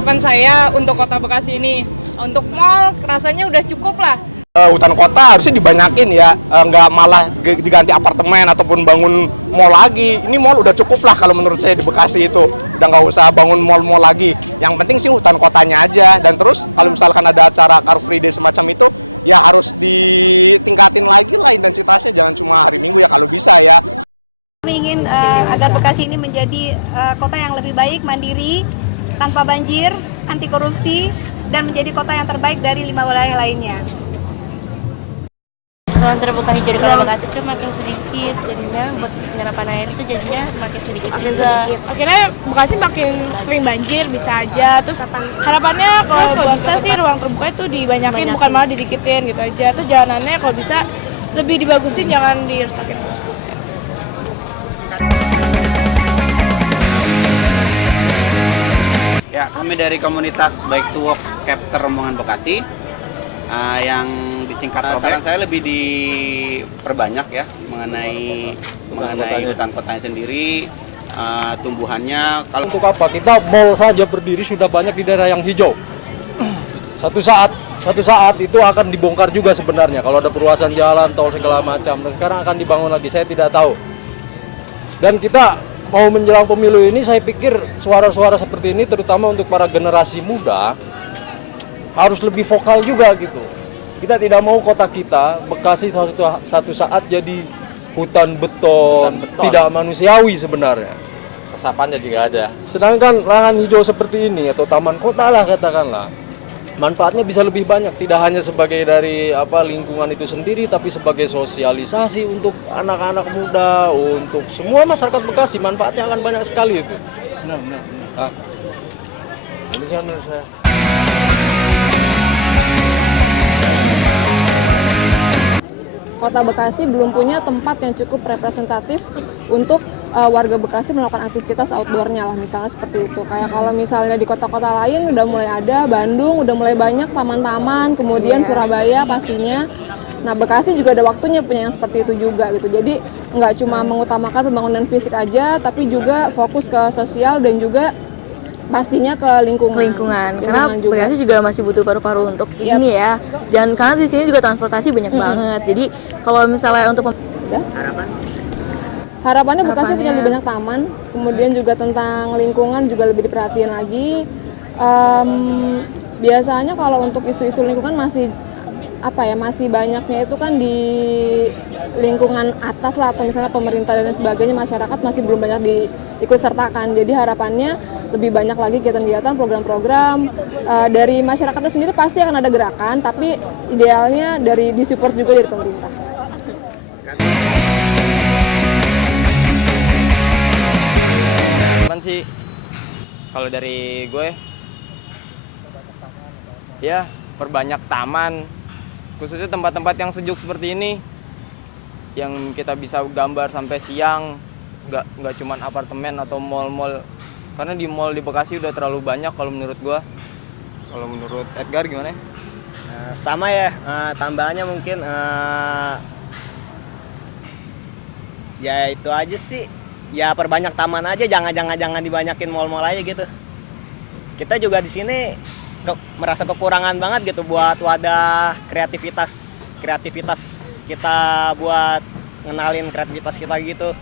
harapan saya untuk Kota Bekasi ini. Untuk mall rasanya udah cukup lah. Hutan kota harusnya dibanyakin ya, nggak malah diganti apartemen ataupun bangun mall lagi. Ini mall udah cukup lah kalau menurut saya di Bekasi itu. Udah nggak usah bangun mall-mall lagi. Yang penting sih hutan kotanya aja. Dan terus kalau misalkan ada acara Car Free Day semacam itu, ya harus ditingkatin lagi lah intensitasnya. Jangan cuma hari Minggu ya kalau bisa ya. Kami ingin agar Bekasi ini menjadi kota yang lebih baik, mandiri, tanpa banjir, anti korupsi, dan menjadi kota yang terbaik dari 5 wilayah lainnya. Ruang terbuka hijau di Kota Bekasi itu makin sedikit, jadinya buat penyerapan air itu jadinya makin sedikit juga. Akhirnya Bekasi makin sering banjir, bisa aja. Terus harapannya kalau bisa sih ruang terbuka itu dibanyakin, bukan malah didikitin gitu aja. Terus jalanannya kalau bisa lebih dibagusin, jangan dirusakin terus. Ya, kami dari komunitas Bike to Walk Chapter Rombongan Bekasi yang disingkat saran saya lebih diperbanyak ya mengenai hutan kotanya sendiri, tumbuhannya. Kalau untuk apa kita mall saja berdiri sudah banyak di daerah yang hijau. Satu saat itu akan dibongkar juga sebenarnya kalau ada perluasan jalan, tol segala macam. Dan sekarang akan dibangun lagi, saya tidak tahu. Dan kita mau menjelang pemilu ini, saya pikir suara-suara seperti ini terutama untuk para generasi muda harus lebih vokal juga gitu. Kita tidak mau kota kita, Bekasi satu saat jadi hutan beton, tidak manusiawi sebenarnya. Resapannya juga ada. Sedangkan lahan hijau seperti ini atau taman kota lah katakanlah, manfaatnya bisa lebih banyak, tidak hanya sebagai dari lingkungan itu sendiri, tapi sebagai sosialisasi untuk anak-anak muda, untuk semua masyarakat Bekasi, manfaatnya akan banyak sekali itu. Benar. Demikian menurut saya. Kota Bekasi belum punya tempat yang cukup representatif untuk warga Bekasi melakukan aktivitas outdoornya lah, misalnya seperti itu. Kayak kalau misalnya di kota-kota lain udah mulai ada, Bandung udah mulai banyak taman-taman, kemudian Surabaya pastinya. Nah, Bekasi juga ada waktunya punya yang seperti itu juga gitu. Jadi nggak cuma mengutamakan pembangunan fisik aja, tapi juga fokus ke sosial dan juga pastinya ke lingkungan. Karena Bekasi juga masih butuh paru-paru untuk ini ya. Dan karena di sini juga transportasi banyak banget. Jadi kalau misalnya untuk harapannya Bekasi punya lebih banyak taman, kemudian juga tentang lingkungan juga lebih diperhatiin lagi. Biasanya kalau untuk isu-isu lingkungan masih masih banyaknya itu kan di lingkungan atas lah, atau misalnya pemerintah dan sebagainya, masyarakat masih belum banyak diikut sertakan. Jadi harapannya lebih banyak lagi kegiatan-kegiatan, program-program dari masyarakatnya sendiri. Pasti akan ada gerakan, tapi idealnya dari disupport juga dari pemerintah. Cuman sih kalau dari gue ya perbanyak taman, khususnya tempat-tempat yang sejuk seperti ini, yang kita bisa gambar sampai siang, nggak cuman apartemen atau mall-mall. Karena di mall di Bekasi udah terlalu banyak kalau menurut gua. Kalau menurut Edgar gimana? Sama ya, tambahannya mungkin ya itu aja sih. Ya perbanyak taman aja, jangan dibanyakin mall-mall aja gitu. Kita juga di sini merasa kekurangan banget gitu buat wadah kreativitas kita, buat ngenalin kreativitas kita gitu.